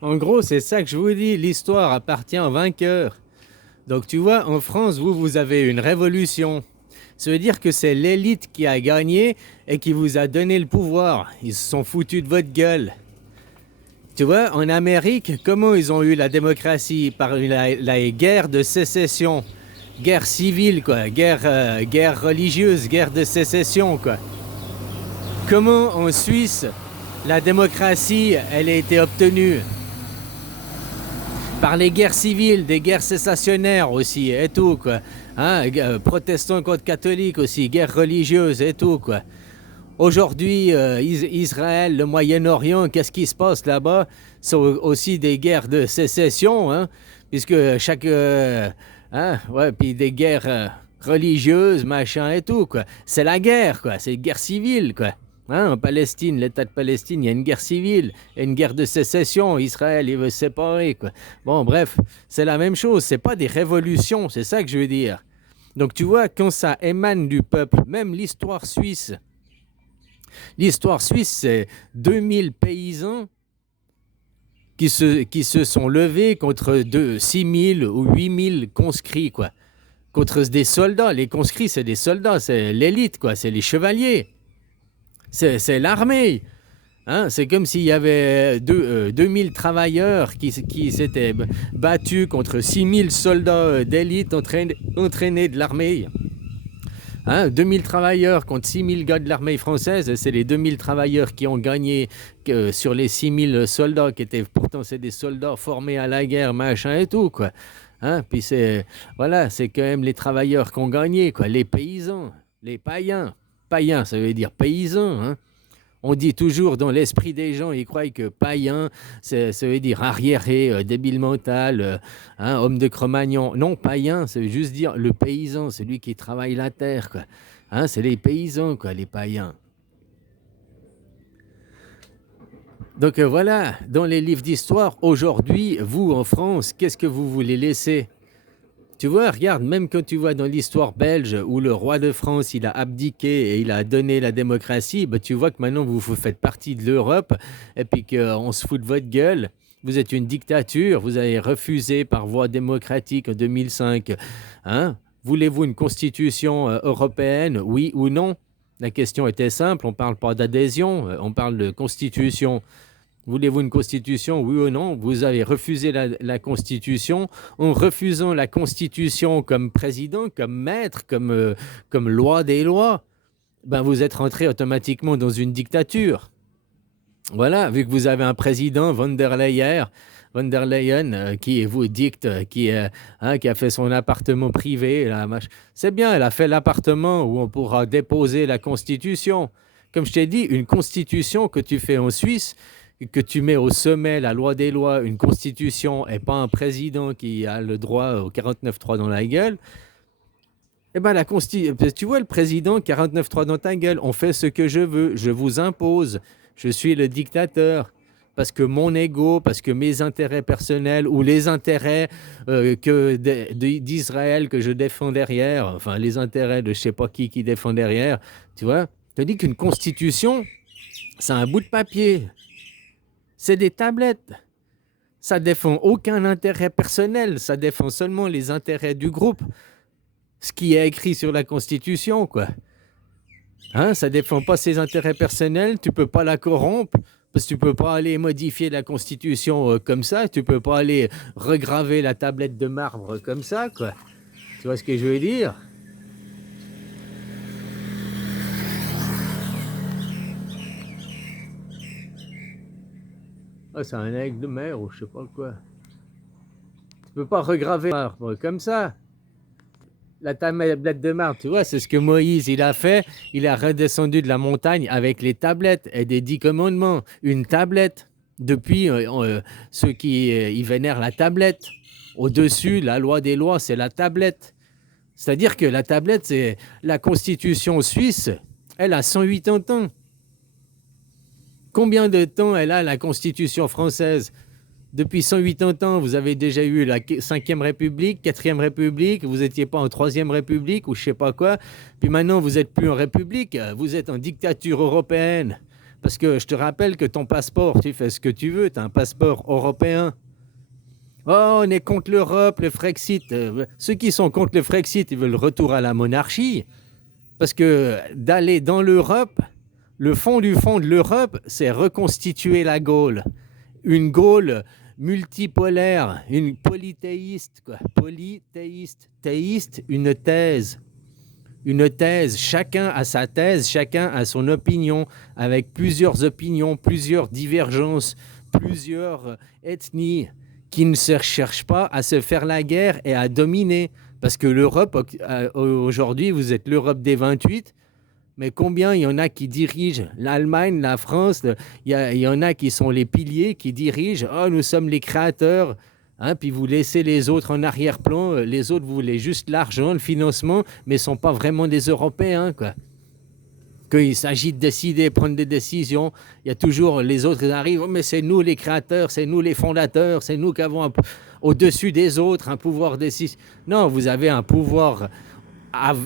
En gros, c'est ça que je vous dis, l'histoire appartient aux vainqueurs. Donc tu vois, en France, vous avez une révolution. Ça veut dire que c'est l'élite qui a gagné et qui vous a donné le pouvoir. Ils se sont foutus de votre gueule. Tu vois, en Amérique, comment ils ont eu la démocratie? Par la guerre de sécession. Guerre civile, quoi. Guerre religieuse, guerre de sécession, quoi. Comment en Suisse, la démocratie, elle a été obtenue? Par les guerres civiles, des guerres sécessionnaires aussi, et tout, quoi. Hein, protestants contre catholiques aussi, guerres religieuses et tout, quoi. Aujourd'hui, Israël, le Moyen-Orient, qu'est-ce qui se passe là-bas? C'est aussi des guerres de sécession, hein, puisque chaque... hein, ouais, puis des guerres religieuses, machin et tout, quoi. C'est la guerre, quoi. C'est une guerre civile, quoi. Hein, en Palestine, l'État de Palestine, il y a une guerre civile, il y a une guerre de sécession. Israël, il veut se séparer, quoi. Bon, bref, c'est la même chose. C'est pas des révolutions, c'est ça que je veux dire. Donc, tu vois, quand ça émane du peuple, même l'histoire suisse, c'est 2000 paysans qui se sont levés contre 6000 ou 8000 conscrits, quoi. Contre des soldats. Les conscrits, c'est des soldats, c'est l'élite, quoi. C'est les chevaliers. C'est l'armée. Hein, c'est comme s'il y avait 2000 travailleurs qui s'étaient battus contre 6000 soldats d'élite entraînés de l'armée. Hein, 2000 travailleurs contre 6000 gars de l'armée française, c'est les 2000 travailleurs qui ont gagné sur les 6000 soldats qui étaient pourtant c'est des soldats formés à la guerre, machin et tout, quoi. Hein, puis voilà, c'est quand même les travailleurs qui ont gagné, quoi, les paysans, les païens. Païens, ça veut dire paysans, hein. On dit toujours dans l'esprit des gens, ils croient que païen, ça veut dire arriéré, débile mental, hein, homme de Cro-Magnon. Non, païen, ça veut juste dire le paysan, celui qui travaille la terre, quoi. Hein, c'est les paysans, quoi, les païens. Donc voilà, dans les livres d'histoire, aujourd'hui, vous en France, qu'est-ce que vous voulez laisser? Tu vois, regarde, même quand tu vois dans l'histoire belge où le roi de France, il a abdiqué et il a donné la démocratie, bah, tu vois que maintenant vous faites partie de l'Europe et puis qu'on se fout de votre gueule. Vous êtes une dictature, vous avez refusé par voie démocratique en 2005. Hein? Voulez-vous une constitution européenne, oui ou non? La question était simple, on ne parle pas d'adhésion, on parle de constitution. Voulez-vous une constitution, oui ou non? Vous avez refusé la constitution. En refusant la constitution comme président, comme maître, comme loi des lois, ben vous êtes rentré automatiquement dans une dictature. Voilà, vu que vous avez un président, von der Leyen, qui vous dicte, qui a fait son appartement privé. C'est bien, elle a fait l'appartement où on pourra déposer la constitution. Comme je t'ai dit, une constitution que tu fais en Suisse, que tu mets au sommet la loi des lois, une constitution, et pas un président qui a le droit au 49.3 dans la gueule, eh ben tu vois le président 49.3 dans ta gueule, on fait ce que je veux, je vous impose, je suis le dictateur. Parce que mon ego, parce que mes intérêts personnels ou les intérêts d'Israël que je défends derrière, enfin les intérêts de je sais pas qui défend derrière, tu vois, je te dis qu'une constitution, c'est un bout de papier. C'est des tablettes. Ça défend aucun intérêt personnel, ça défend seulement les intérêts du groupe. Ce qui est écrit sur la Constitution, quoi. Hein, ça défend pas ses intérêts personnels, tu peux pas la corrompre, parce que tu peux pas aller modifier la Constitution comme ça, tu peux pas aller regraver la tablette de marbre comme ça, quoi. Tu vois ce que je veux dire? Ah, c'est un aigle de mer ou je sais pas quoi. Tu peux pas regraver marbre comme ça. La tablette de marbre, tu vois, c'est ce que Moïse il a fait. Il a redescendu de la montagne avec les tablettes et des 10 commandements. Une tablette. Depuis, ceux qui y vénèrent la tablette. Au-dessus, la loi des lois, c'est la tablette. C'est-à-dire que la tablette, c'est la constitution suisse. Elle a 180 ans. Combien de temps elle a la constitution française? Depuis 180 ans, vous avez déjà eu la 5e République, 4e République, vous n'étiez pas en 3e République ou je sais pas quoi. Puis maintenant, vous n'êtes plus en République, vous êtes en dictature européenne. Parce que je te rappelle que ton passeport, tu fais ce que tu veux, tu as un passeport européen. Oh, on est contre l'Europe, le Frexit. Ceux qui sont contre le Frexit, ils veulent le retour à la monarchie. Parce que d'aller dans l'Europe, le fond de l'Europe, c'est reconstituer la Gaule. Une Gaule multipolaire, une polythéiste, quoi. Polythéiste, théiste, une thèse. Une thèse, chacun a sa thèse, chacun a son opinion, avec plusieurs opinions, plusieurs divergences, plusieurs ethnies qui ne se cherchent pas à se faire la guerre et à dominer. Parce que l'Europe, aujourd'hui, vous êtes l'Europe des 28, mais combien il y en a qui dirigent l'Allemagne, la France, il y en a qui sont les piliers, qui dirigent, oh, nous sommes les créateurs, hein, puis vous laissez les autres en arrière-plan, les autres, vous voulez juste l'argent, le financement, mais ne sont pas vraiment des Européens, quoi. Qu'il s'agit de décider, prendre des décisions, il y a toujours les autres qui arrivent, oh, mais c'est nous les créateurs, c'est nous les fondateurs, c'est nous qui avons au-dessus des autres un pouvoir décisif. Non, vous avez un pouvoir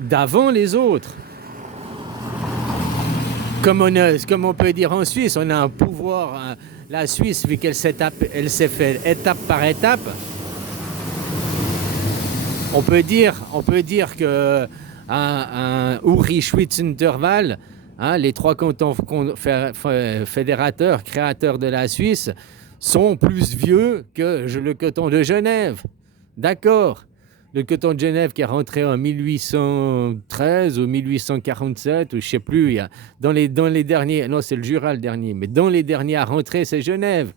d'avant les autres. Comme on peut dire en Suisse, on a un pouvoir, la Suisse, vu qu'elle s'est fait étape par étape, on peut dire que un Uri Schwitzenterwald, hein, les trois cantons fédérateurs, créateurs de la Suisse, sont plus vieux que le canton de Genève. D'accord. Le canton de Genève qui est rentré en 1813 ou 1847, ou je ne sais plus, dans les derniers, non c'est le Jura le dernier, mais dans les derniers à rentrer c'est Genève.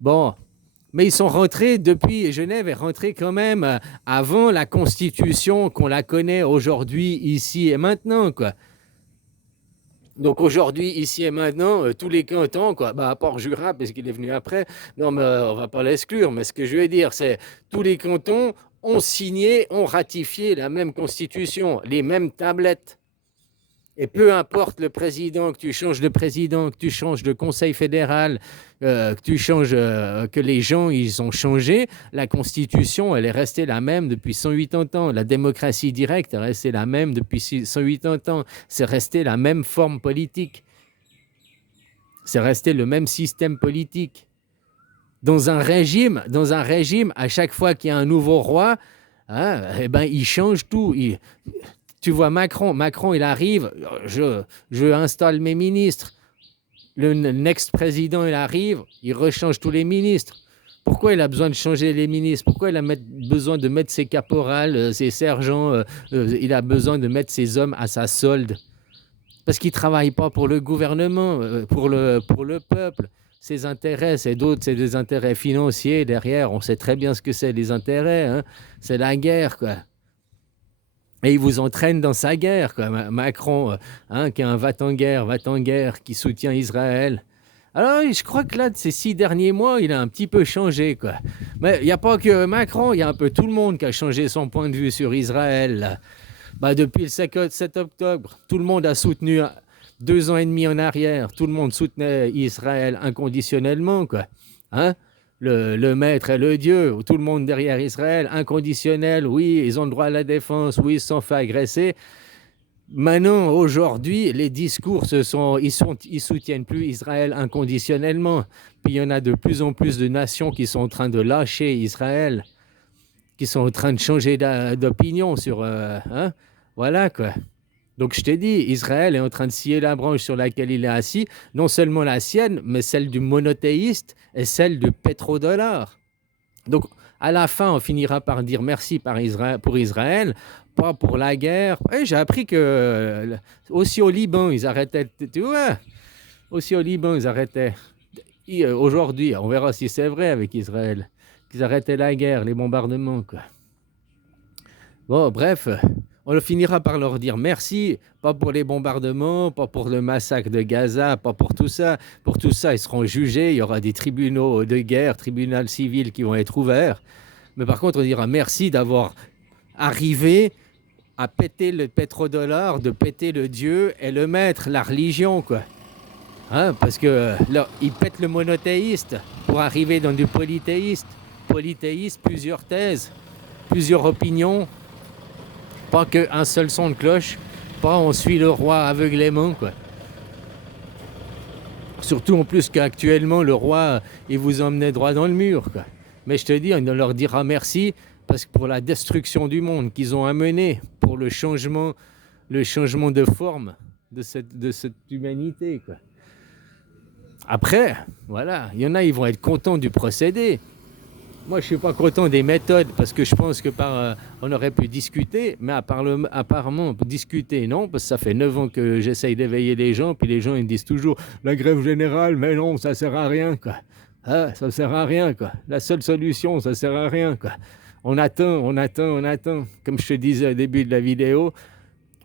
Bon, mais ils sont rentrés depuis, Genève est rentrée quand même avant la Constitution qu'on la connaît aujourd'hui, ici et maintenant, quoi. Donc aujourd'hui, ici et maintenant, tous les cantons, quoi, à part Jura, parce qu'il est venu après, non mais on ne va pas l'exclure, mais ce que je veux dire, c'est tous les cantons ont signé, ont ratifié la même constitution, les mêmes tablettes. Et peu importe le président, que tu changes de président, que tu changes de conseil fédéral, que tu changes, que les gens, ils ont changé, la constitution, elle est restée la même depuis 180 ans. La démocratie directe est restée la même depuis 180 ans. C'est resté la même forme politique. C'est resté le même système politique. Dans un régime, à chaque fois qu'il y a un nouveau roi, hein, eh ben, il change tout. Tu vois Macron, il arrive, je installe mes ministres. Le next président, il arrive, il rechange tous les ministres. Pourquoi il a besoin de changer les ministres? Pourquoi il a besoin de mettre ses caporales, ses sergents, il a besoin de mettre ses hommes à sa solde? Parce qu'il ne travaille pas pour le gouvernement, pour le peuple. Ses intérêts, c'est des intérêts financiers derrière. On sait très bien ce que c'est, les intérêts. Hein. C'est la guerre, quoi. Et il vous entraîne dans sa guerre, quoi. Macron, hein, qui est un va-t-en-guerre, qui soutient Israël. Alors, je crois que là, de ces 6 derniers mois, il a un petit peu changé, quoi. Mais il n'y a pas que Macron, il y a un peu tout le monde qui a changé son point de vue sur Israël. Depuis le 7 octobre, tout le monde a soutenu... 2 ans et demi en arrière, tout le monde soutenait Israël inconditionnellement, quoi. Hein? Le maître et le Dieu, tout le monde derrière Israël, inconditionnel, oui, ils ont le droit à la défense, oui, ils se sont fait agresser. Maintenant, aujourd'hui, les discours, ils soutiennent plus Israël inconditionnellement. Puis il y en a de plus en plus de nations qui sont en train de lâcher Israël, qui sont en train de changer d'opinion sur... hein? Voilà, quoi. Donc je t'ai dit, Israël est en train de scier la branche sur laquelle il est assis, non seulement la sienne, mais celle du monothéiste et celle du pétrodollar. Donc à la fin, on finira par dire merci pour Israël, pas pour la guerre. Et j'ai appris que aussi au Liban, ils arrêtaient, tu vois, aussi au Liban, ils arrêtaient. Aujourd'hui, on verra si c'est vrai avec Israël, qu'ils arrêtaient la guerre, les bombardements, quoi. Bon, bref... On finira par leur dire merci, pas pour les bombardements, pas pour le massacre de Gaza, pas pour tout ça. Pour tout ça, ils seront jugés, il y aura des tribunaux de guerre, tribunaux civils qui vont être ouverts. Mais par contre, on dira merci d'avoir arrivé à péter le pétrodollar, de péter le Dieu et le maître, la religion, quoi. Hein, parce que là, ils pètent le monothéiste pour arriver dans du polythéiste. Polythéiste, plusieurs thèses, plusieurs opinions. Pas qu'un seul son de cloche, pas on suit le roi aveuglément, quoi. Surtout en plus qu'actuellement, le roi, il vous emmenait droit dans le mur, quoi. Mais je te dis, on leur dira merci parce que pour la destruction du monde qu'ils ont amené, pour le changement de forme de cette humanité, quoi. Après, voilà, il y en a, ils vont être contents du procédé. Moi, je ne suis pas content des méthodes parce que je pense que on aurait pu discuter, mais apparemment, discuter, non, parce que ça fait 9 ans que j'essaye d'éveiller les gens, puis les gens ils me disent toujours la grève générale, mais non, ça ne sert à rien, quoi. Ah, ça ne sert à rien, quoi. La seule solution, ça ne sert à rien, quoi. On attend, on attend, on attend. Comme je te disais au début de la vidéo,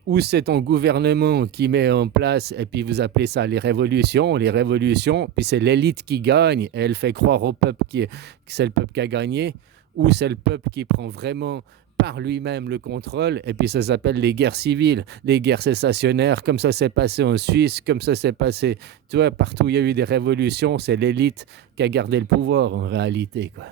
ou c'est ton gouvernement qui met en place, et puis vous appelez ça les révolutions, puis c'est l'élite qui gagne, et elle fait croire au peuple que c'est le peuple qui a gagné, ou c'est le peuple qui prend vraiment par lui-même le contrôle, et puis ça s'appelle les guerres civiles, les guerres sécessionnaires, comme ça s'est passé en Suisse, comme ça s'est passé, tu vois, partout où il y a eu des révolutions, c'est l'élite qui a gardé le pouvoir en réalité, quoi.